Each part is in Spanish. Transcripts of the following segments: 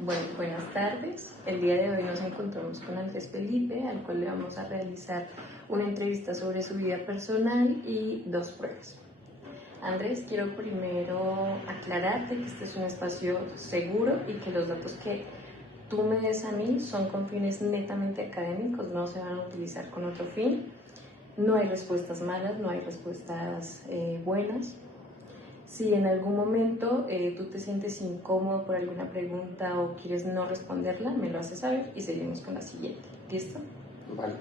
Bueno, buenas tardes. El día de hoy nos encontramos con Andrés Felipe, al cual le vamos a realizar una entrevista sobre su vida personal y dos pruebas. Andrés, quiero primero aclararte que este es un espacio seguro y que los datos que tú me des a mí son con fines netamente académicos, no se van a utilizar con otro fin. No hay respuestas malas, no hay respuestas buenas. Si en algún momento tú te sientes incómodo por alguna pregunta o quieres no responderla, me lo haces saber y seguimos con la siguiente. ¿Listo? Vale.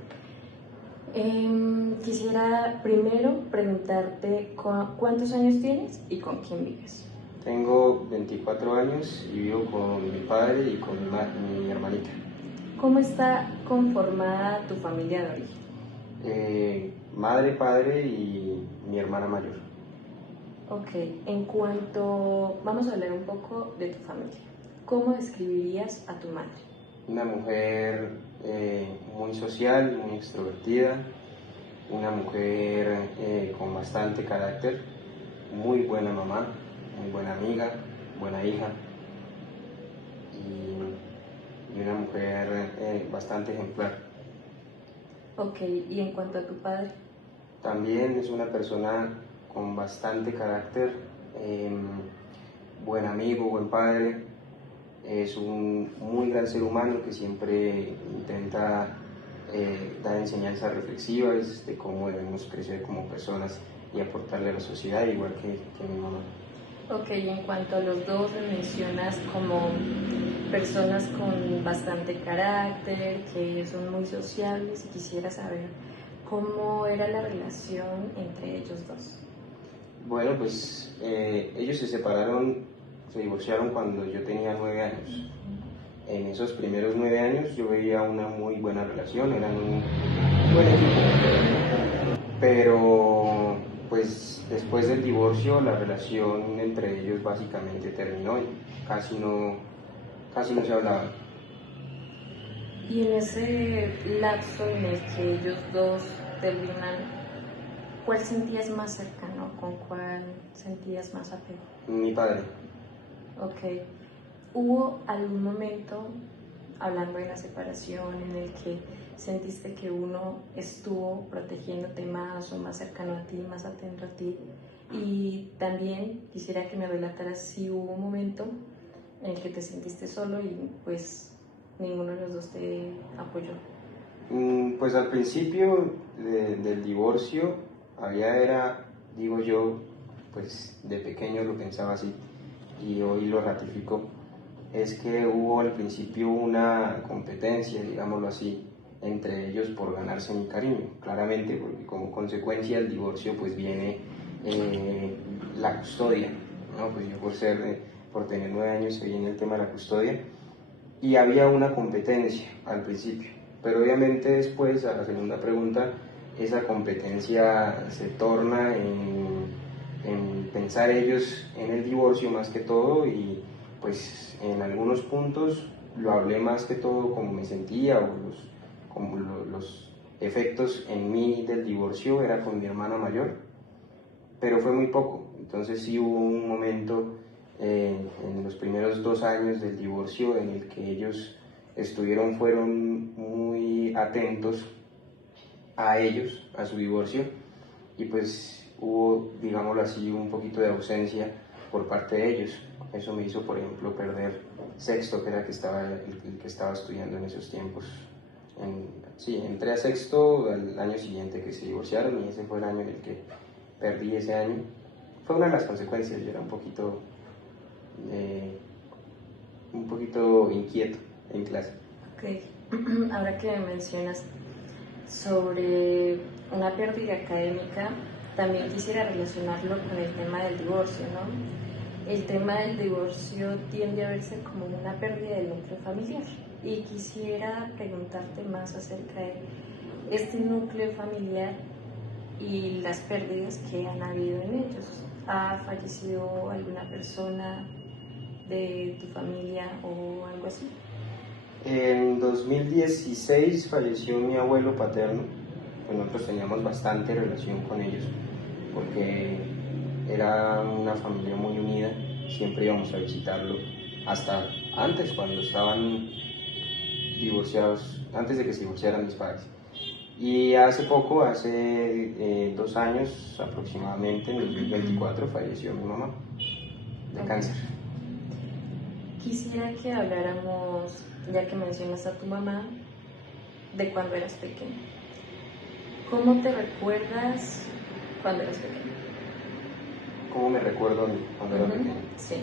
Quisiera primero preguntarte cuántos años tienes y con quién vives. Tengo 24 años y vivo con mi padre y con mi hermanita. ¿Cómo está conformada tu familia de origen? Madre, padre y mi hermana mayor. Ok, vamos a hablar un poco de tu familia. ¿Cómo describirías a tu madre? Una mujer muy social, muy extrovertida, una mujer con bastante carácter, muy buena mamá, muy buena amiga, buena hija y una mujer bastante ejemplar. Ok, y en cuanto a tu padre. También es una persona con bastante carácter, buen amigo, buen padre, es un muy gran ser humano que siempre intenta dar enseñanzas reflexivas de cómo debemos crecer como personas y aportarle a la sociedad, igual que mi mamá. Ok, y en cuanto a los dos, me mencionas como personas con bastante carácter, que son muy sociables, y quisiera saber cómo era la relación entre ellos dos. Bueno, pues ellos se divorciaron cuando yo tenía 9 años. En esos primeros 9 años yo veía una muy buena relación, eran un buen equipo. Pero pues después del divorcio la relación entre ellos básicamente terminó y casi no se hablaba. Y en ese lapso en el que ellos dos terminan, ¿cuál sentías más cercano? ¿Con cuál sentías más apego? Mi padre. Ok. ¿Hubo algún momento, hablando de la separación, en el que sentiste que uno estuvo protegiéndote más o más cercano a ti, más atento a ti? Y también quisiera que me relataras si hubo un momento en el que te sentiste solo y pues ninguno de los dos te apoyó. Pues al principio del divorcio digo yo, pues de pequeño lo pensaba así y hoy lo ratifico, es que hubo al principio una competencia, digámoslo así, entre ellos por ganarse mi cariño, claramente, porque como consecuencia del divorcio pues viene la custodia, ¿no? Pues yo por tener 9 años se viene el tema de la custodia y había una competencia al principio, pero obviamente después, a la segunda pregunta, esa competencia se torna en pensar ellos en el divorcio más que todo y pues en algunos puntos lo hablé más que todo como me sentía o los efectos en mí del divorcio era con mi hermana mayor, pero fue muy poco, entonces sí hubo un momento en los primeros 2 años del divorcio en el que ellos fueron muy atentos a ellos, a su divorcio, y pues hubo, digámoslo así, un poquito de ausencia por parte de ellos. Eso me hizo, por ejemplo, perder sexto, que era el que estaba estudiando en esos tiempos. Sí, entré a sexto al año siguiente que se divorciaron y ese fue el año en el que perdí ese año. Fue una de las consecuencias, yo era un poquito inquieto en clase. Ok, ahora que me mencionas sobre una pérdida académica, también quisiera relacionarlo con el tema del divorcio, ¿no? El tema del divorcio tiende a verse como una pérdida del núcleo familiar y quisiera preguntarte más acerca de este núcleo familiar y las pérdidas que han habido en ellos. ¿Ha fallecido alguna persona de tu familia o algo así? En 2016 falleció mi abuelo paterno, pues nosotros teníamos bastante relación con ellos, porque era una familia muy unida, siempre íbamos a visitarlo hasta antes, cuando estaban divorciados, antes de que se divorciaran mis padres. Y hace poco, hace 2 años aproximadamente, en 2024, falleció mi mamá de cáncer. Quisiera que habláramos, ya que mencionas a tu mamá, de cuando eras pequeño. ¿Cómo te recuerdas cuando eras pequeño? ¿Cómo me recuerdo a mí cuando era pequeño? Sí.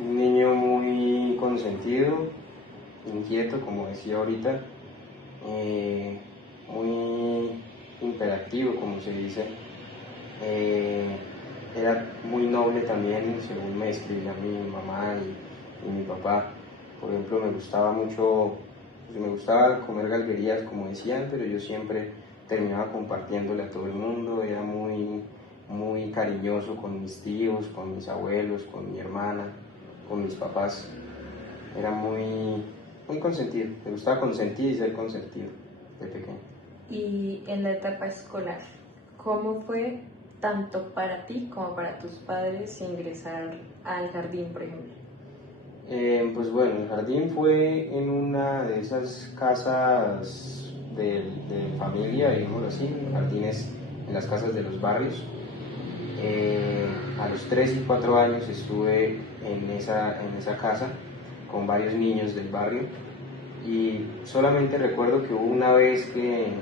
Un niño muy consentido, inquieto, como decía ahorita, muy imperactivo, como se dice. Era muy noble también, según me describía mi mamá y mi papá. Por ejemplo, me gustaba mucho, pues me gustaba comer galguerías, como decían, pero yo siempre terminaba compartiéndole a todo el mundo. Era muy cariñoso con mis tíos, con mis abuelos, con mi hermana, con mis papás. Era muy consentido, me gustaba consentir y ser consentido de pequeño. Y en la etapa escolar, ¿cómo fue tanto para ti como para tus padres ingresar al jardín, por ejemplo? Pues bueno, el jardín fue en una de esas casas de familia, digámoslo así, jardines en las casas de los barrios. A los 3 y 4 años estuve en esa casa con varios niños del barrio y solamente recuerdo que hubo una vez que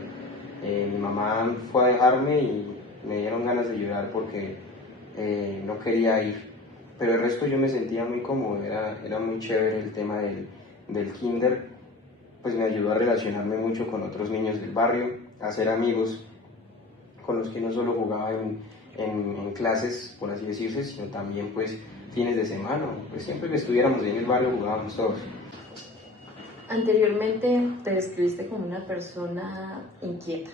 mi mamá fue a dejarme y me dieron ganas de llorar porque no quería ir, pero el resto yo me sentía muy cómodo, era muy chévere el tema del kinder, pues me ayudó a relacionarme mucho con otros niños del barrio, a hacer amigos con los que no solo jugaba en clases, por así decirse, sino también pues fines de semana, pues siempre que estuviéramos ahí en el barrio jugábamos todos. Anteriormente te describiste como una persona inquieta.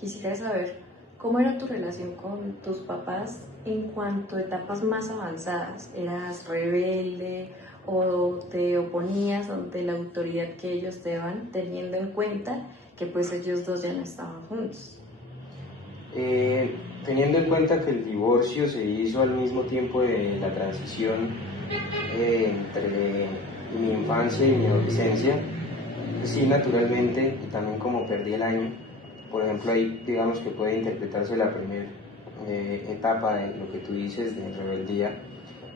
Quisiera saber cómo era tu relación con tus papás en cuanto a etapas más avanzadas. ¿Eras rebelde o te oponías ante la autoridad que ellos te daban, teniendo en cuenta que pues ellos dos ya no estaban juntos? Teniendo en cuenta que el divorcio se hizo al mismo tiempo de la transición entre mi infancia y mi adolescencia, pues sí, naturalmente, y también como perdí el año, por ejemplo, ahí digamos que puede interpretarse la primera etapa de lo que tú dices de rebeldía,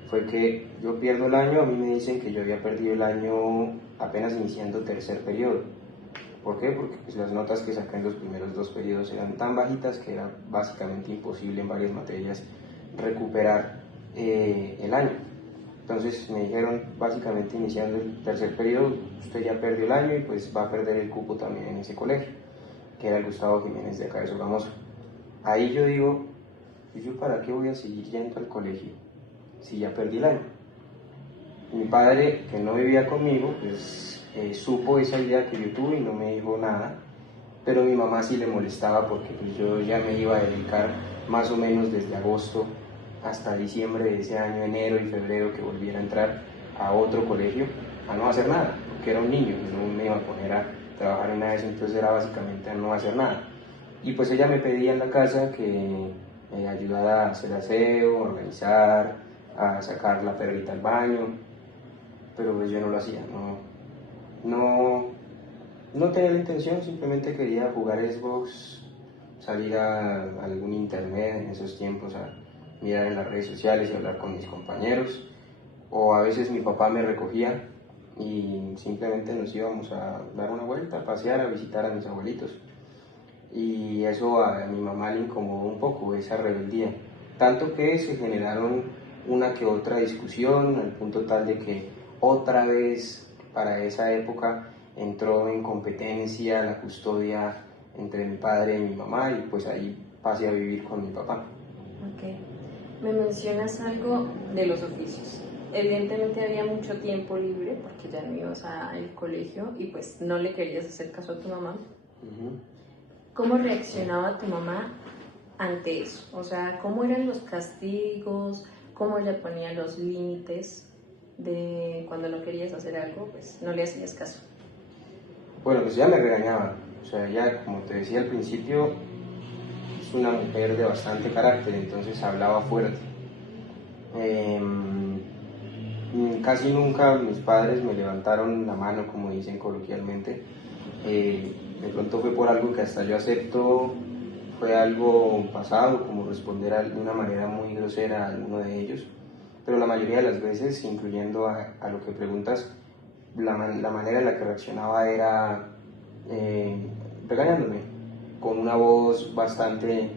fue que yo pierdo el año, a mí me dicen que yo había perdido el año apenas iniciando tercer periodo. ¿Por qué? Porque pues, las notas que saqué en los primeros 2 periodos eran tan bajitas que era básicamente imposible en varias materias recuperar el año. Entonces me dijeron, básicamente iniciando el tercer periodo, usted ya perdió el año y pues va a perder el cupo también en ese colegio, que era el Gustavo Jiménez de acá de Sogamoso. Ahí yo digo, ¿y yo para qué voy a seguir yendo al colegio si ya perdí el año? Mi padre, que no vivía conmigo, pues supo esa idea que yo tuve y no me dijo nada, pero mi mamá sí le molestaba porque pues, yo ya me iba a dedicar más o menos desde agosto hasta diciembre de ese año, enero y febrero, que volviera a entrar a otro colegio, a no hacer nada, porque era un niño, no me iba a poner a trabajar en nada de eso, entonces era básicamente a no hacer nada. Y pues ella me pedía en la casa que ayudara a hacer aseo, a organizar, a sacar la perrita al baño, pero pues yo no lo hacía, no tenía la intención, simplemente quería jugar Xbox, salir a algún internet en esos tiempos a mirar en las redes sociales y hablar con mis compañeros, o a veces mi papá me recogía y simplemente nos íbamos a dar una vuelta, a pasear, a visitar a mis abuelitos. Y eso a mi mamá le incomodó un poco, esa rebeldía, tanto que se generaron una que otra discusión al punto tal de que otra vez para esa época entró en competencia la custodia entre mi padre y mi mamá y pues ahí pasé a vivir con mi papá. Ok. Me mencionas algo de los oficios. Evidentemente había mucho tiempo libre porque ya no ibas al colegio y pues no le querías hacer caso a tu mamá. ¿Cómo reaccionaba tu mamá ante eso? O sea, ¿cómo eran los castigos? ¿Cómo ella ponía los límites de cuando no querías hacer algo, pues no le hacías caso? Bueno, pues ella me regañaba. O sea, ella, como te decía al principio, es una mujer de bastante carácter, entonces hablaba fuerte. Casi nunca mis padres me levantaron la mano, como dicen coloquialmente. De pronto fue por algo que hasta yo acepto, fue algo pasado, como responder de una manera muy grosera a alguno de ellos, pero la mayoría de las veces, incluyendo a lo que preguntas, la manera en la que reaccionaba era regañándome, con una voz bastante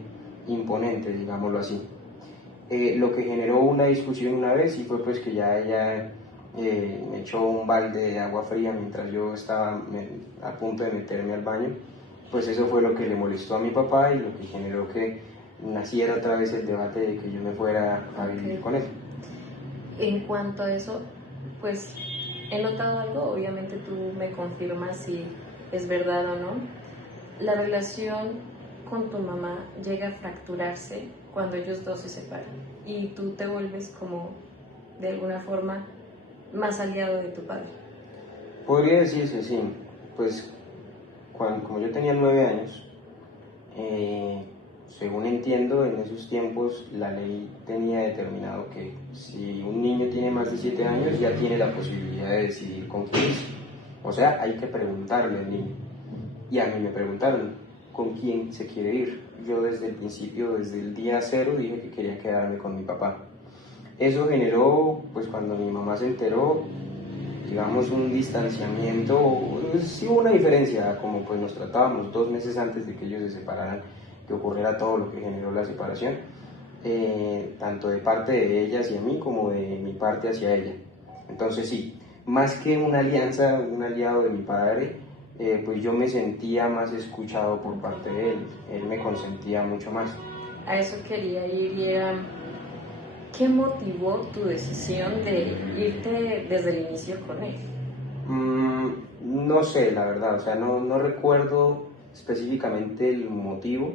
imponente, digámoslo así. Lo que generó una discusión una vez y fue pues que ya ella me echó un balde de agua fría mientras yo estaba a punto de meterme al baño. Pues eso fue lo que le molestó a mi papá y lo que generó que naciera otra vez el debate de que yo me fuera a vivir con él. En cuanto a eso, pues he notado algo, obviamente tú me confirmas si es verdad o no. La relación con tu mamá llega a fracturarse cuando ellos dos se separan y tú te vuelves como de alguna forma más aliado de tu padre. Podría decirse, sí, pues como yo tenía 9 años, según entiendo, en esos tiempos la ley tenía determinado que si un niño tiene más de 7 años ya tiene la posibilidad de decidir con quién irse. O sea, hay que preguntarle al niño. Y a mí me preguntaron, ¿con quién se quiere ir? Yo desde el principio, desde el día cero, dije que quería quedarme con mi papá. Eso generó, pues cuando mi mamá se enteró, digamos un distanciamiento, sí hubo una diferencia, como pues nos tratábamos 2 meses antes de que ellos se separaran, que ocurriera todo lo que generó la separación, tanto de parte de ella hacia mí como de mi parte hacia ella. Entonces sí, más que una alianza, un aliado de mi padre, pues yo me sentía más escuchado por parte de él me consentía mucho más. A eso quería ir y era, ¿qué motivó tu decisión de irte desde el inicio con él? No sé, la verdad, o sea, no recuerdo específicamente el motivo,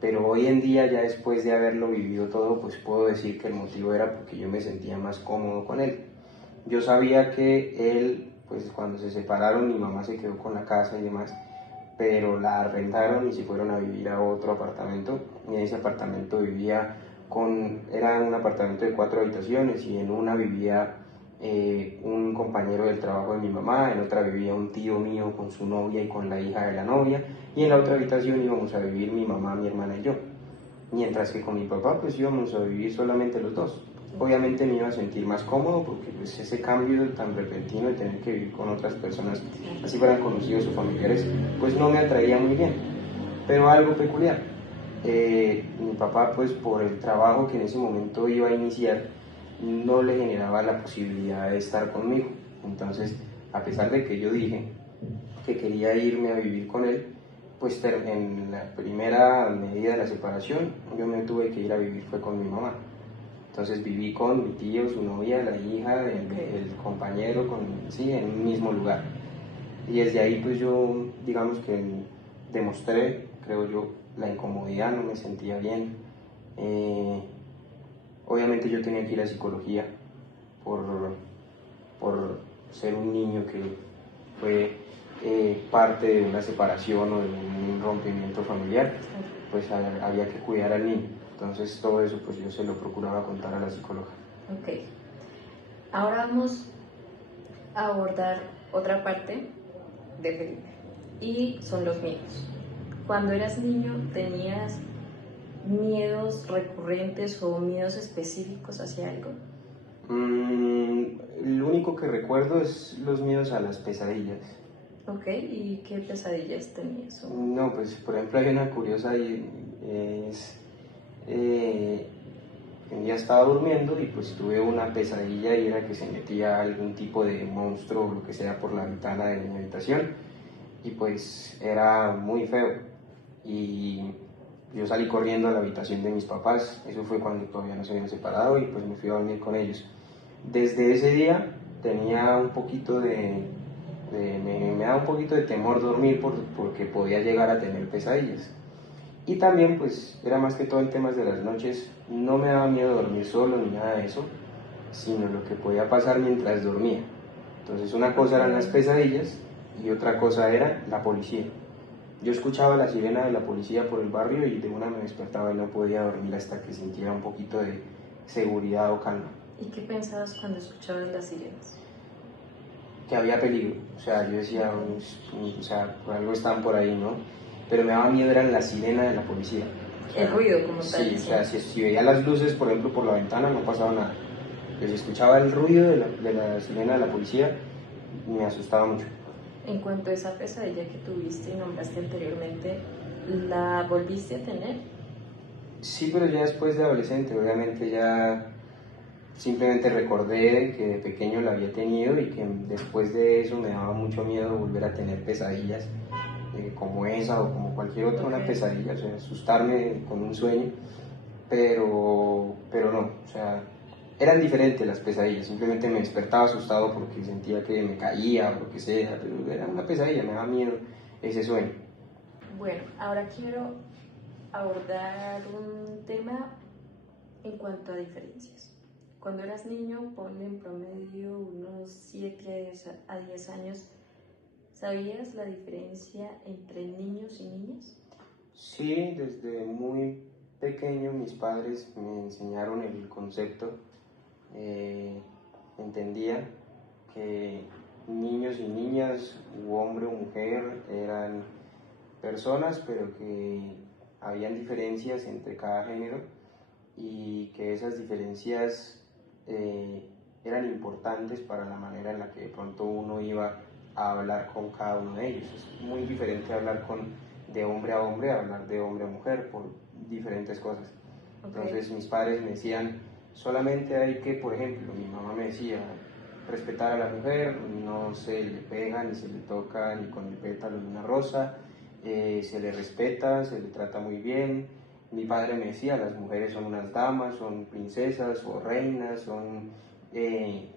pero hoy en día, ya después de haberlo vivido todo, pues puedo decir que el motivo era porque yo me sentía más cómodo con él. Yo sabía que él, pues cuando se separaron, mi mamá se quedó con la casa y demás, pero la arrendaron y se fueron a vivir a otro apartamento, y en ese apartamento era un apartamento de 4 habitaciones, y en una vivía un compañero del trabajo de mi mamá, en otra vivía un tío mío con su novia y con la hija de la novia, y en la otra habitación íbamos a vivir mi mamá, mi hermana y yo, mientras que con mi papá pues íbamos a vivir solamente los dos. Obviamente me iba a sentir más cómodo porque pues ese cambio tan repentino de tener que vivir con otras personas, así fueran conocidos o familiares, pues no me atraía muy bien, pero algo peculiar. Mi papá pues por el trabajo que en ese momento iba a iniciar no le generaba la posibilidad de estar conmigo. Entonces, a pesar de que yo dije que quería irme a vivir con él, pues en la primera medida de la separación yo me tuve que ir a vivir fue con mi mamá. Entonces viví con mi tío, su novia, la hija, el compañero, sí, en un mismo lugar. Y desde ahí pues yo, digamos que demostré, creo yo, la incomodidad, no me sentía bien. Obviamente yo tenía que ir a psicología por ser un niño que fue parte de una separación o de un rompimiento familiar, pues había que cuidar al niño. Entonces todo eso pues yo se lo procuraba contar a la psicóloga. Ok. Ahora vamos a abordar otra parte de Felipe y son los miedos. Cuando eras niño, ¿tenías miedos recurrentes o miedos específicos hacia algo? Lo único que recuerdo es los miedos a las pesadillas. Ok, ¿y qué pesadillas tenías? No, pues por ejemplo hay una curiosa y es... un día estaba durmiendo y pues tuve una pesadilla y era que se metía algún tipo de monstruo o lo que sea por la ventana de mi habitación y pues era muy feo y yo salí corriendo a la habitación de mis papás, eso fue cuando todavía no se habían separado y pues me fui a dormir con ellos. Desde ese día tenía un poquito me daba un poquito de temor dormir porque podía llegar a tener pesadillas. Y también pues era más que todo el tema de las noches, no me daba miedo dormir solo ni nada de eso, sino lo que podía pasar mientras dormía. Entonces una cosa eran las pesadillas y otra cosa era la policía. Yo escuchaba la sirena de la policía por el barrio y de una me despertaba y no podía dormir hasta que sintiera un poquito de seguridad o calma. ¿Y qué pensabas cuando escuchabas las sirenas? Que había peligro, o sea, yo decía, o sea, por algo están por ahí, ¿no? Pero me daba miedo, eran las sirenas de la policía. O sea, El ruido como tal. sí, o sea, si veía las luces, por ejemplo, por la ventana, no pasaba nada. Pero si escuchaba el ruido de la sirena de la policía, me asustaba mucho. En cuanto a esa pesadilla que tuviste y nombraste anteriormente, ¿la volviste a tener? Sí, pero ya después de adolescente, obviamente ya simplemente recordé que de pequeño la había tenido y que después de eso me daba mucho miedo volver a tener pesadillas como esa o como cualquier otra, una pesadilla, o sea, asustarme con un sueño, pero no, o sea, eran diferentes las pesadillas, simplemente me despertaba asustado porque sentía que me caía o lo que sea, pero era una pesadilla, me daba miedo ese sueño. Bueno, ahora quiero abordar un tema en cuanto a diferencias. Cuando eras niño, ponle en promedio unos 7 a 10 años, ¿sabías la diferencia entre niños y niñas? Sí, desde muy pequeño mis padres me enseñaron el concepto. Entendía que niños y niñas, u hombre o mujer, eran personas, pero que habían diferencias entre cada género y que esas diferencias eran importantes para la manera en la que de pronto uno iba a hablar con cada uno de ellos. Es muy diferente hablar de hombre a hombre a hablar de hombre a mujer por diferentes cosas. Entonces mis padres me decían, solamente hay que, por ejemplo, mi mamá me decía, respetar a la mujer, no se le pega ni se le toca ni con el pétalo de una rosa, se le respeta, se le trata muy bien. Mi padre me decía, las mujeres son unas damas, son princesas o reinas, son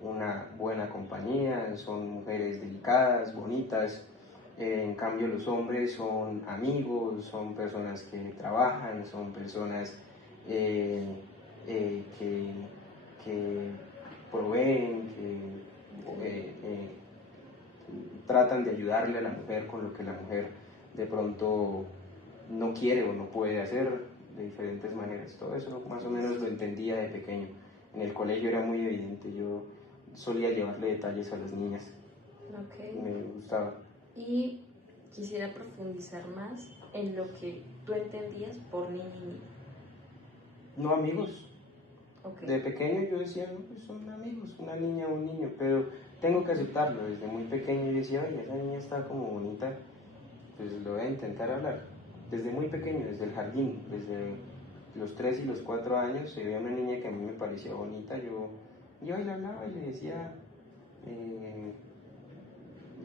una buena compañía, son mujeres delicadas, bonitas. En cambio los hombres son amigos, son personas que trabajan, son personas eh, que proveen, que tratan de ayudarle a la mujer con lo que la mujer de pronto no quiere o no puede hacer de diferentes maneras. Todo eso más o menos lo entendía de pequeño. En el colegio era muy evidente, yo solía llevarle detalles a las niñas. Me gustaba. Y quisiera profundizar más en lo que tú entendías por niño y niña. No amigos. De pequeño yo decía, no, pues son amigos, una niña o un niño, pero tengo que aceptarlo. Desde muy pequeño yo decía, oye, esa niña está como bonita, pues lo voy a intentar hablar. Desde muy pequeño, desde el jardín, desde los 3 y los 4 años, se veía una niña que a mí me parecía bonita, yo le hablaba y le decía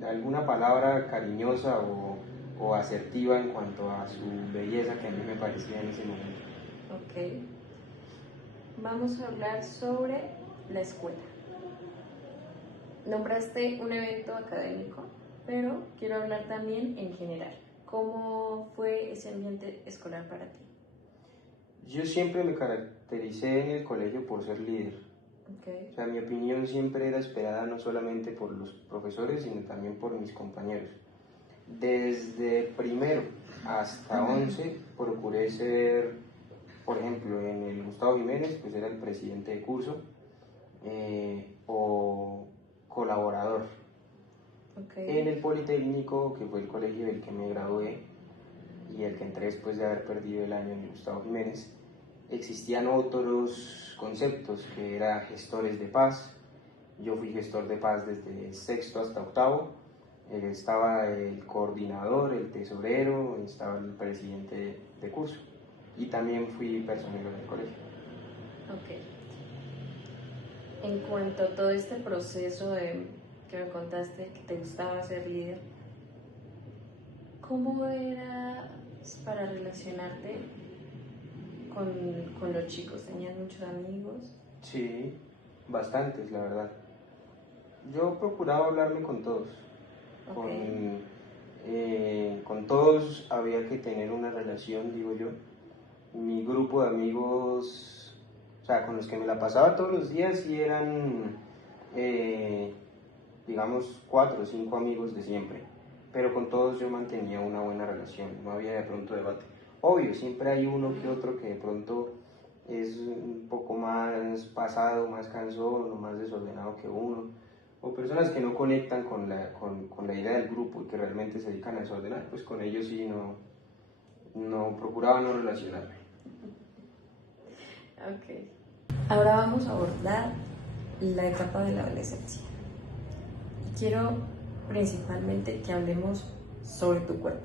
alguna palabra cariñosa o asertiva en cuanto a su belleza que a mí me parecía en ese momento. Vamos a hablar sobre la escuela. Nombraste un evento académico, pero quiero hablar también en general. ¿Cómo fue ese ambiente escolar para ti? Yo siempre me caractericé en el colegio por ser líder. O sea, mi opinión siempre era esperada no solamente por los profesores, sino también por mis compañeros. Desde primero hasta 11 procuré ser, por ejemplo, en el Gustavo Jiménez, pues era el presidente de curso o colaborador. En el Politécnico, que fue el colegio del que me gradué y el que entré después de haber perdido el año en el Gustavo Jiménez, existían otros conceptos que eran gestores de paz. Yo fui gestor de paz desde sexto hasta octavo. Estaba el coordinador, el tesorero, estaba el presidente de curso y también fui personero del colegio. En cuanto a todo este proceso que me contaste, que te gustaba ser líder, ¿cómo era para relacionarte con los chicos? ¿Tenías muchos amigos? Sí, bastantes, la verdad. Yo procuraba hablarme con todos. Con todos había que tener una relación, digo yo. Mi grupo de amigos, o sea, con los que me la pasaba todos los días, sí eran, digamos, 4 o 5 amigos de siempre. Pero con todos yo mantenía una buena relación, no había de pronto debate. Obvio, siempre hay uno que otro que de pronto es un poco más pasado, más cansón o más desordenado que uno, o personas que no conectan con la idea del grupo y que realmente se dedican a desordenar, pues con ellos sí no procuraba no relacionarme. Ok. Ahora vamos a abordar la etapa de la adolescencia. Y quiero principalmente que hablemos sobre tu cuerpo.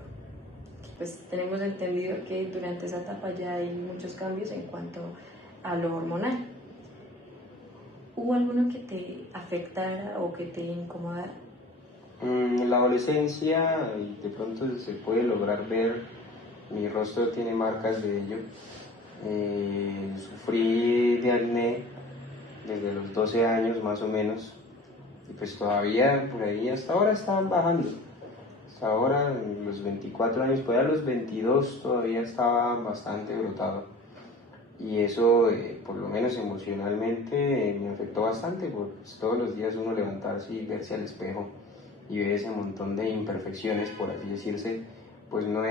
Pues tenemos entendido que durante esa etapa ya hay muchos cambios en cuanto a lo hormonal. ¿Hubo alguno que te afectara o que te incomodara? En la adolescencia, y de pronto se puede lograr ver, mi rostro tiene marcas de ello. Sufrí de acné desde los 12 años más o menos, y pues todavía por ahí hasta ahora estaban bajando. Hasta ahora, en los 24 años, pues a los 22 todavía estaba bastante brotado. Y eso, por lo menos emocionalmente, me afectó bastante, porque pues, todos los días uno levantarse y verse al espejo y ver ese montón de imperfecciones, por así decirse, pues no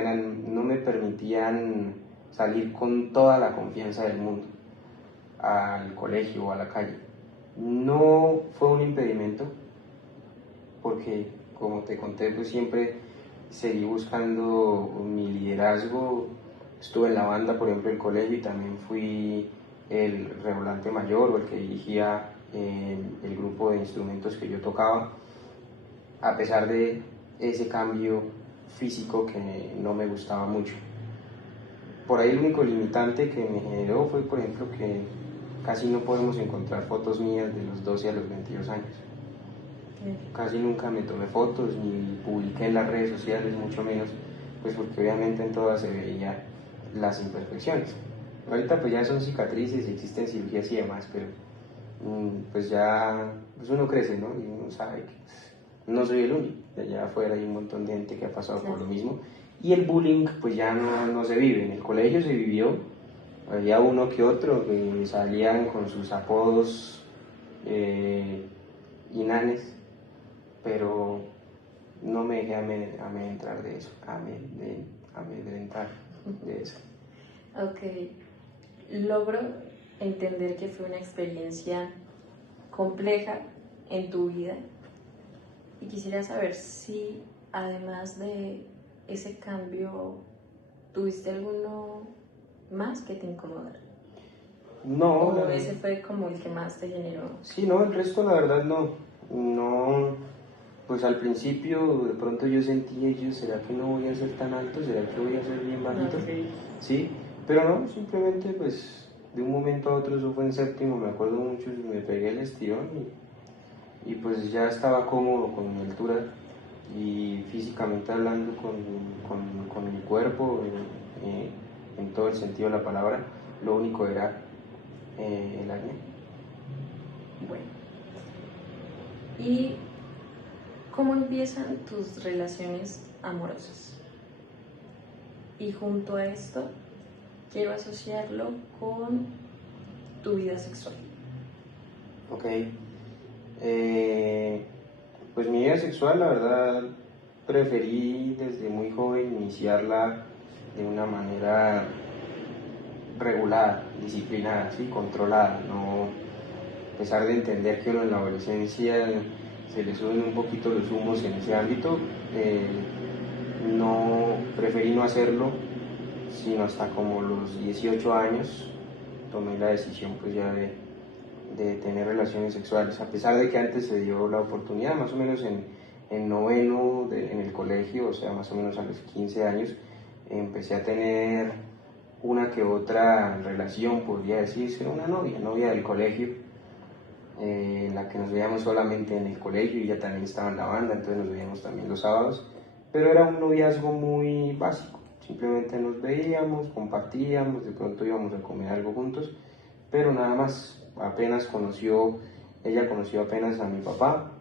me permitían salir con toda la confianza del mundo al colegio o a la calle. No fue un impedimento, porque como te conté, pues siempre seguí buscando mi liderazgo. Estuve en la banda, por ejemplo, del colegio, y también fui el revolante mayor o el que dirigía el grupo de instrumentos que yo tocaba, a pesar de ese cambio físico que no me gustaba mucho. Por ahí el único limitante que me generó fue, por ejemplo, que casi no podemos encontrar fotos mías de los 12 a los 22 años. Casi nunca me tomé fotos ni publiqué en las redes sociales, mucho menos, pues porque obviamente en todas se veía las imperfecciones. Ahorita pues ya son cicatrices, existen cirugías y demás, pero pues ya pues uno crece, ¿no? Y uno sabe que no soy el único, de allá afuera hay un montón de gente que ha pasado por lo mismo. Y el bullying pues ya no se vive, en el colegio se vivió, había uno que otro que salían con sus apodos inanes, pero no me dejé amedrentar de eso, amedrentar de eso. Ok, logro entender que fue una experiencia compleja en tu vida y quisiera saber si además de ese cambio tuviste alguno más que te incomodara. No. ¿O ese fue como el que más te generó? Sí, no, el resto la verdad no, pues al principio de pronto yo sentí, ¿será que no voy a ser tan alto? ¿Será que voy a ser bien bajito? Okay. Sí, pero no, simplemente pues de un momento a otro, eso fue en séptimo, me acuerdo mucho, me pegué el estirón y pues ya estaba cómodo con mi altura y físicamente hablando con mi cuerpo, en todo el sentido de la palabra. Lo único era el acné. Bueno, ¿y cómo empiezan tus relaciones amorosas? Y junto a esto, quiero asociarlo con tu vida sexual. Ok. Pues mi vida sexual, la verdad, preferí desde muy joven iniciarla de una manera regulada, disciplinada, ¿sí? Controlada. No, a pesar de entender que uno en la adolescencia se le suben un poquito los humos en ese ámbito, preferí no hacerlo, sino hasta como los 18 años tomé la decisión pues ya de tener relaciones sexuales, a pesar de que antes se dio la oportunidad, más o menos en noveno en el colegio, o sea, más o menos a los 15 años, empecé a tener una que otra relación, podría decirse, una novia del colegio, en la que nos veíamos solamente en el colegio y ella también estaba en la banda, entonces nos veíamos también los sábados, pero era un noviazgo muy básico, simplemente nos veíamos, compartíamos, de pronto íbamos a comer algo juntos, pero nada más. Ella conoció apenas a mi papá,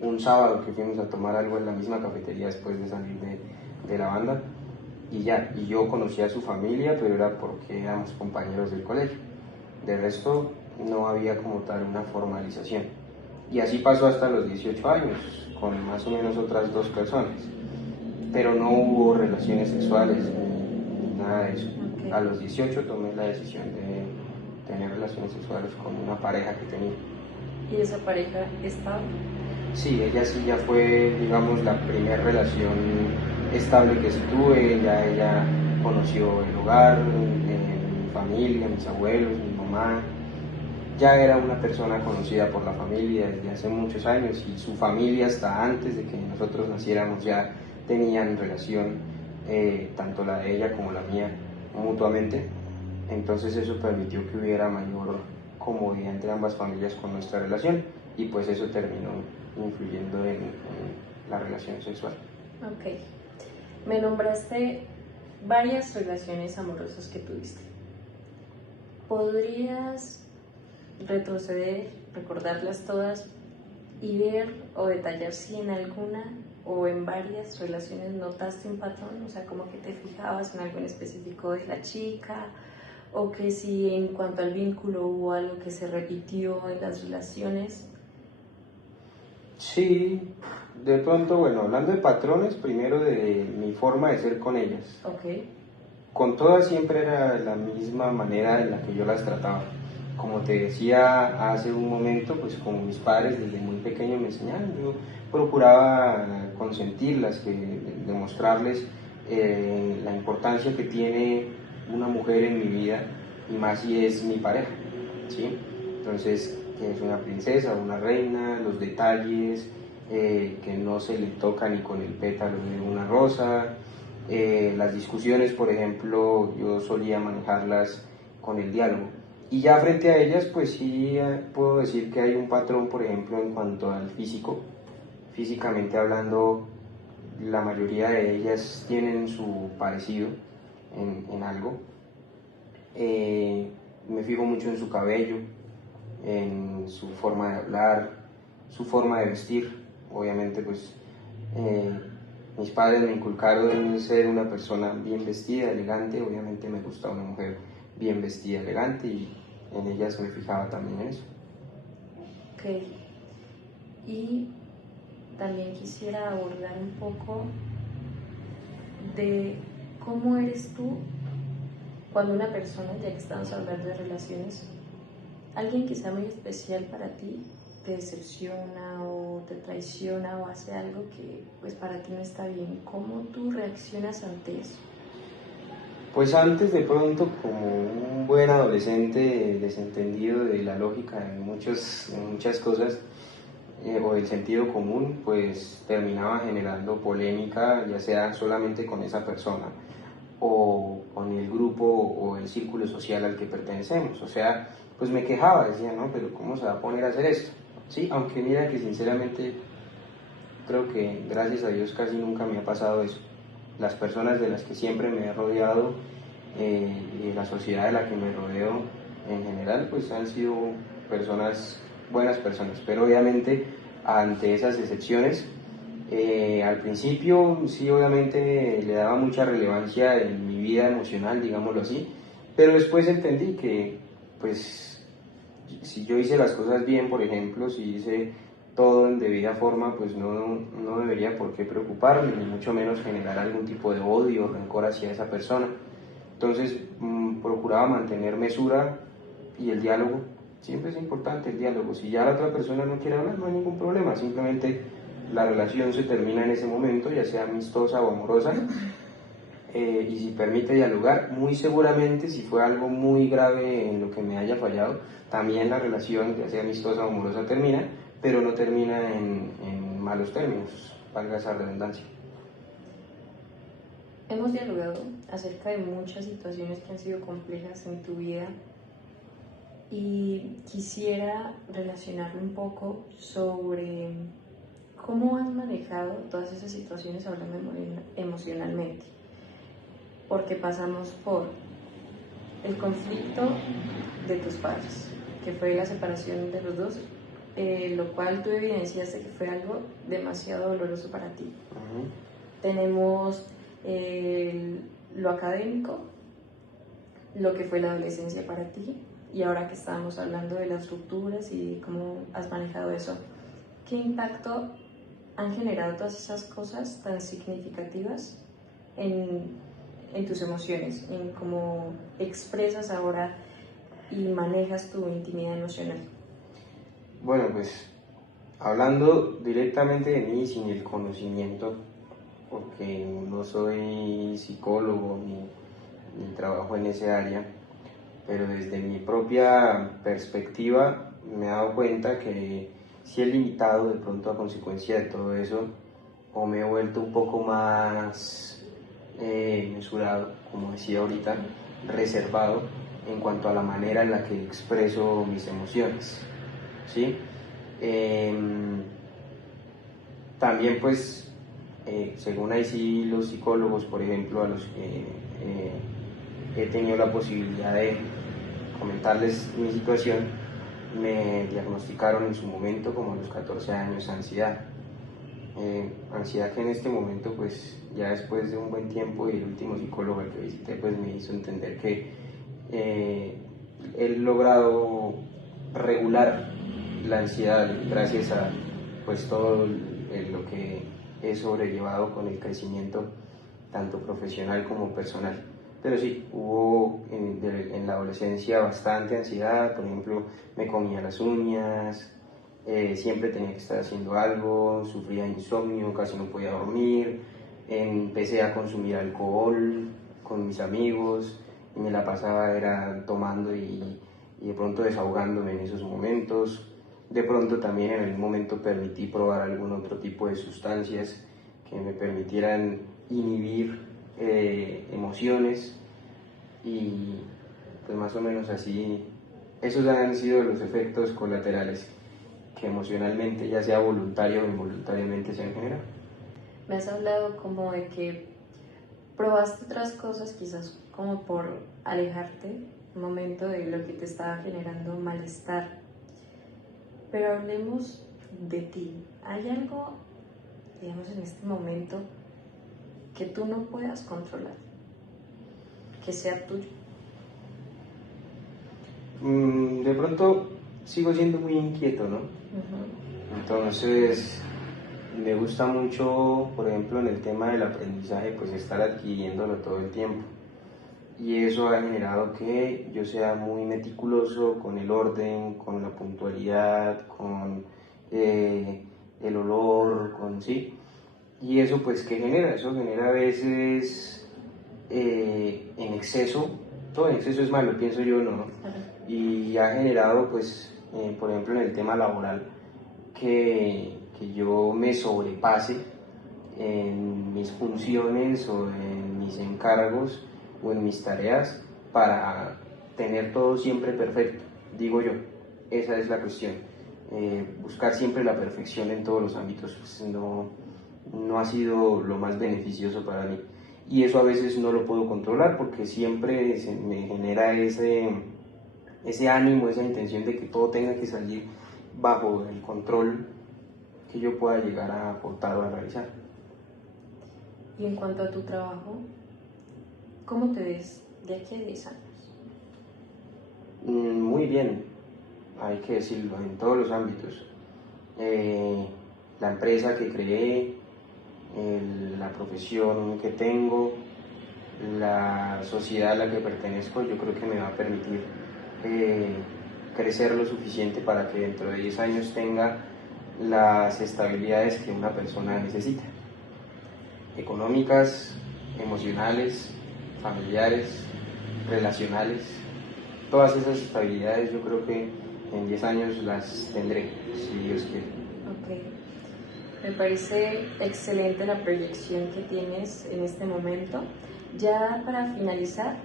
un sábado que fuimos a tomar algo en la misma cafetería después de salir de la banda, y yo conocí a su familia, pero era porque éramos compañeros del colegio. De resto no había como tal una formalización, y así pasó hasta los 18 años, con más o menos otras 2 personas, pero no hubo relaciones sexuales ni nada de eso. Ok. a los 18 tomé la decisión de tener relaciones sexuales con una pareja que tenía. ¿Y esa pareja estaba? Sí, ella sí ya fue, digamos, la primera relación estable que sí tuve. Ya ella conoció el hogar, mi familia, mis abuelos, mi mamá. Ya era una persona conocida por la familia desde hace muchos años, y su familia hasta antes de que nosotros naciéramos ya tenían relación, tanto la de ella como la mía, mutuamente. Entonces eso permitió que hubiera mayor comodidad entre ambas familias con nuestra relación, y pues eso terminó influyendo en la relación sexual. Ok. Me nombraste varias relaciones amorosas que tuviste. ¿Podrías retroceder, recordarlas todas y ver o detallar si en alguna o en varias relaciones notaste un patrón? O sea, como que te fijabas en algo en específico de la chica, o que si en cuanto al vínculo hubo algo que se repitió en las relaciones. Sí, de pronto, bueno, hablando de patrones, primero de mi forma de ser con ellas. Ok. Con todas siempre era la misma manera en la que yo las trataba. Como te decía hace un momento, pues como mis padres desde muy pequeño me enseñaron, yo procuraba consentirlas, demostrarles la importancia que tiene una mujer en mi vida, y más si es mi pareja, ¿sí? Entonces, que es una princesa, una reina, los detalles, que no se le toca ni con el pétalo de una rosa. Las discusiones, por ejemplo, yo solía manejarlas con el diálogo. Y ya frente a ellas, pues sí puedo decir que hay un patrón, por ejemplo, en cuanto al físico. Físicamente hablando, la mayoría de ellas tienen su parecido en algo. Me fijo mucho en su cabello, en su forma de hablar, su forma de vestir. Obviamente, pues mis padres me inculcaron en ser una persona bien vestida, elegante. Obviamente me gusta una mujer bien vestida, elegante, y en ellas me fijaba también en eso. Ok. Y también quisiera abordar un poco de cómo eres tú cuando una persona, ya que estamos hablando de relaciones, alguien que sea muy especial para ti, te decepciona o te traiciona o hace algo que pues para ti no está bien. ¿Cómo tú reaccionas ante eso? Pues antes, de pronto, como un buen adolescente desentendido de la lógica en muchas cosas, o del sentido común, pues terminaba generando polémica, ya sea solamente con esa persona o con el grupo o el círculo social al que pertenecemos. O sea, pues me quejaba, decía, no, pero ¿cómo se va a poner a hacer esto? Sí, aunque mira que sinceramente creo que gracias a Dios casi nunca me ha pasado eso. Las personas de las que siempre me he rodeado, y la sociedad de la que me rodeo en general, pues han sido personas, buenas personas. Pero obviamente ante esas excepciones, al principio sí, obviamente le daba mucha relevancia en mi vida emocional, digámoslo así, pero después entendí que, pues, si yo hice las cosas bien, por ejemplo, si hice todo en debida forma, pues no debería por qué preocuparme, ni mucho menos generar algún tipo de odio o rencor hacia esa persona. Entonces, procuraba mantener mesura y el diálogo. Siempre es importante el diálogo. Si ya la otra persona no quiere hablar, no hay ningún problema. Simplemente la relación se termina en ese momento, ya sea amistosa o amorosa, y si permite dialogar, muy seguramente, si fue algo muy grave en lo que me haya fallado, también la relación, ya sea amistosa o amorosa, termina, pero no termina en malos términos, valga esa redundancia. Hemos dialogado acerca de muchas situaciones que han sido complejas en tu vida y quisiera relacionarme un poco sobre cómo has manejado todas esas situaciones hablando emocionalmente, porque pasamos por el conflicto de tus padres, que fue la separación de los dos, lo cual tú evidenciaste que fue algo demasiado doloroso para ti. Uh-huh. Tenemos lo académico, lo que fue la adolescencia para ti, y ahora que estamos hablando de las rupturas y cómo has manejado eso, ¿qué impacto han generado todas esas cosas tan significativas en en tus emociones, en cómo expresas ahora y manejas tu intimidad emocional? Bueno, pues hablando directamente de mí sin el conocimiento, porque no soy psicólogo ni trabajo en ese área, pero desde mi propia perspectiva me he dado cuenta que sí he limitado de pronto a consecuencia de todo eso, o me he vuelto un poco más mesurado, como decía ahorita, reservado en cuanto a la manera en la que expreso mis emociones, ¿sí? También pues, según ahí sí los psicólogos, por ejemplo, a los que he tenido la posibilidad de comentarles mi situación, me diagnosticaron en su momento, como a los 14 años, ansiedad. Ansiedad que en este momento, pues ya después de un buen tiempo y el último psicólogo al que visité, pues me hizo entender que he logrado regular la ansiedad gracias a pues todo lo que he sobrellevado con el crecimiento tanto profesional como personal. Pero sí, hubo en la adolescencia bastante ansiedad. Por ejemplo, me comía las uñas, siempre tenía que estar haciendo algo, sufría insomnio, casi no podía dormir, empecé a consumir alcohol con mis amigos y me la pasaba era tomando y de pronto desahogándome en esos momentos. De pronto también en algún momento permití probar algún otro tipo de sustancias que me permitieran inhibir emociones y pues más o menos así, esos han sido los efectos colaterales que emocionalmente, ya sea voluntario o involuntariamente, se han generado. Me has hablado como de que probaste otras cosas quizás como por alejarte un momento de lo que te estaba generando malestar, pero hablemos de ti. ¿Hay algo, digamos, en este momento que tú no puedas controlar, que sea tuyo? De pronto sigo siendo muy inquieto, ¿no? Entonces me gusta mucho, por ejemplo, en el tema del aprendizaje, pues estar adquiriéndolo todo el tiempo. Y eso ha generado que yo sea muy meticuloso con el orden, con la puntualidad, con el olor, con sí. Y eso pues, ¿qué genera? Eso genera a veces en exceso, todo en exceso es malo, pienso yo, ¿no? Y ha generado pues, por ejemplo, en el tema laboral, que yo me sobrepase en mis funciones o en mis encargos o en mis tareas para tener todo siempre perfecto, digo yo. Esa es la cuestión. Buscar siempre la perfección en todos los ámbitos pues no ha sido lo más beneficioso para mí. Y eso a veces no lo puedo controlar porque siempre me genera ese ánimo, esa intención de que todo tenga que salir bajo el control que yo pueda llegar a aportar o a realizar. Y en cuanto a tu trabajo, ¿cómo te ves de aquí a 10 años? Muy bien, hay que decirlo, en todos los ámbitos. La empresa que creé, la profesión que tengo, la sociedad a la que pertenezco, yo creo que me va a permitir crecer lo suficiente para que dentro de 10 años tenga las estabilidades que una persona necesita, económicas, emocionales, familiares, relacionales. Todas esas estabilidades yo creo que en 10 años las tendré, si Dios quiere. Ok, me parece excelente la proyección que tienes en este momento. Ya para finalizar,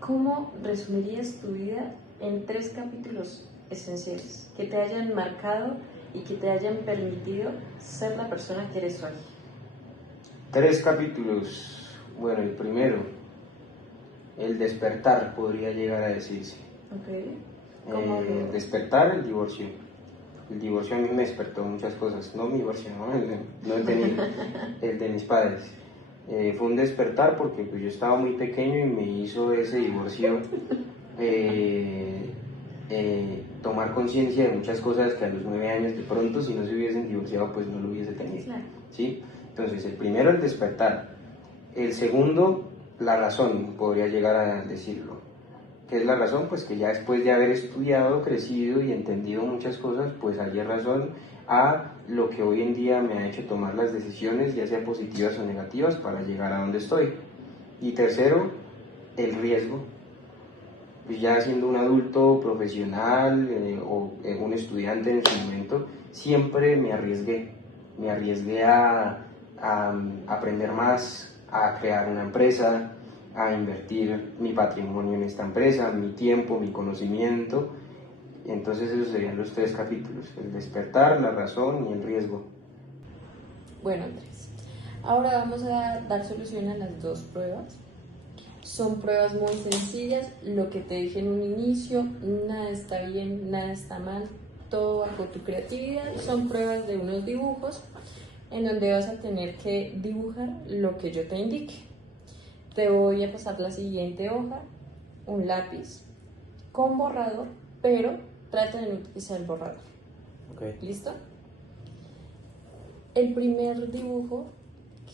¿cómo resumirías tu vida en 3 capítulos esenciales que te hayan marcado y que te hayan permitido ser la persona que eres hoy? 3 capítulos. Bueno, el primero, el despertar, podría llegar a decirse. Okay. Despertar, el divorcio. El divorcio a mí me despertó muchas cosas, no mi divorcio, no el de mis padres. Fue un despertar porque pues, yo estaba muy pequeño y me hizo ese divorcio tomar conciencia de muchas cosas que a los 9 años de pronto si no se hubiesen divorciado pues no lo hubiese tenido, Claro. ¿sí? Entonces, el primero, el despertar. El segundo, la razón, podría llegar a decirlo. ¿Qué es la razón? Pues que ya después de haber estudiado, crecido y entendido muchas cosas, pues hay razón a lo que hoy en día me ha hecho tomar las decisiones, ya sea positivas o negativas, para llegar a donde estoy. Y tercero, el riesgo. Pues ya siendo un adulto profesional o un estudiante en su momento, siempre me arriesgué a aprender más, a crear una empresa, a invertir mi patrimonio en esta empresa, mi tiempo, mi conocimiento. Entonces esos serían los 3 capítulos: el despertar, la razón y el riesgo. Bueno, Andrés, ahora vamos a dar solución a las 2 pruebas. Son pruebas muy sencillas, lo que te dije en un inicio, nada está bien, nada está mal, todo bajo tu creatividad. Son pruebas de unos dibujos en donde vas a tener que dibujar lo que yo te indique. Te voy a pasar la siguiente hoja, un lápiz con borrador, pero trata de no utilizar el borrador. Okay. ¿Listo? El primer dibujo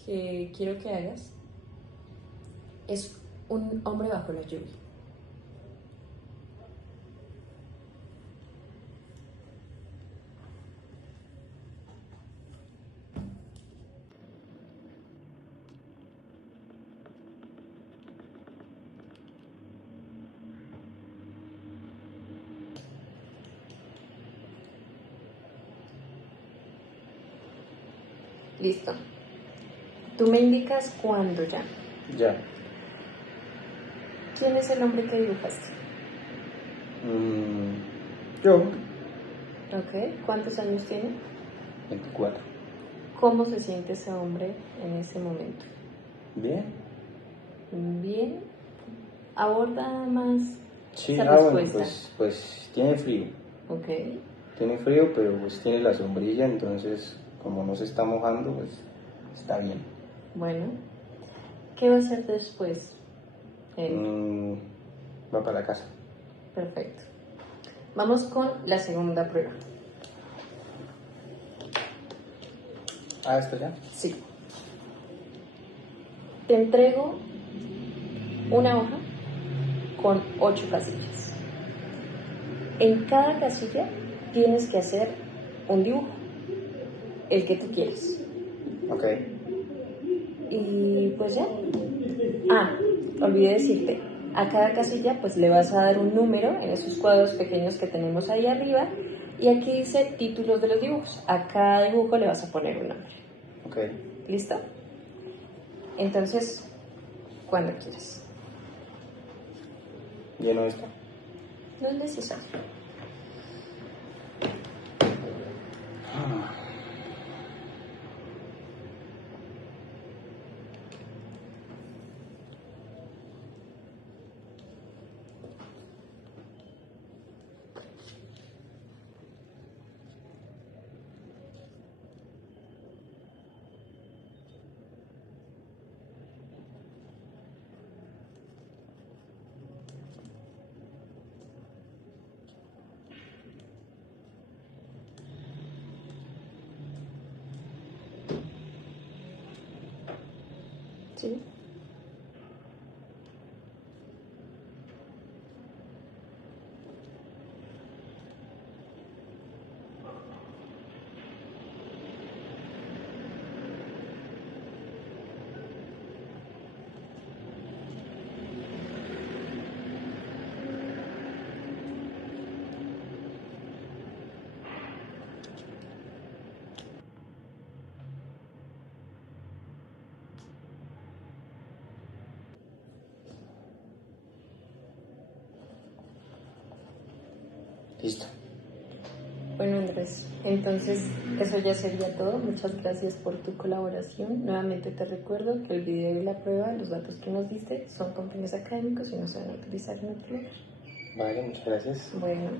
que quiero que hagas es un hombre bajo la lluvia. Listo. Tú me indicas cuándo ya. Ya. ¿Quién es el hombre que dibujaste? Yo, Ok. ¿Cuántos años tiene? 24. ¿Cómo se siente ese hombre en ese momento? Bien. Bien. Aborda más Sí, esa bueno, respuesta. pues tiene frío. Ok. Tiene frío, pero pues tiene la sombrilla, entonces como no se está mojando, pues está bien. Bueno. ¿Qué va a hacer después? Va para la casa. Perfecto. Vamos con la segunda prueba. Ah, ¿esto ya? Sí. Te entrego una hoja con 8 casillas. En cada casilla tienes que hacer un dibujo, el que tú quieras. Ok. Y pues ya. Ah, olvidé decirte, a cada casilla pues le vas a dar un número en esos cuadros pequeños que tenemos ahí arriba, y aquí dice títulos de los dibujos. A cada dibujo le vas a poner un nombre. Ok. ¿Listo? Entonces, cuando quieras. ¿Lleno esto? No es necesario. ¿Sí? Listo. Bueno, Andrés, entonces eso ya sería todo. Muchas gracias por tu colaboración. Nuevamente te recuerdo que el video y la prueba, los datos que nos diste, son con fines académicos y no se van a utilizar en otro lugar. Vale, muchas gracias. Bueno.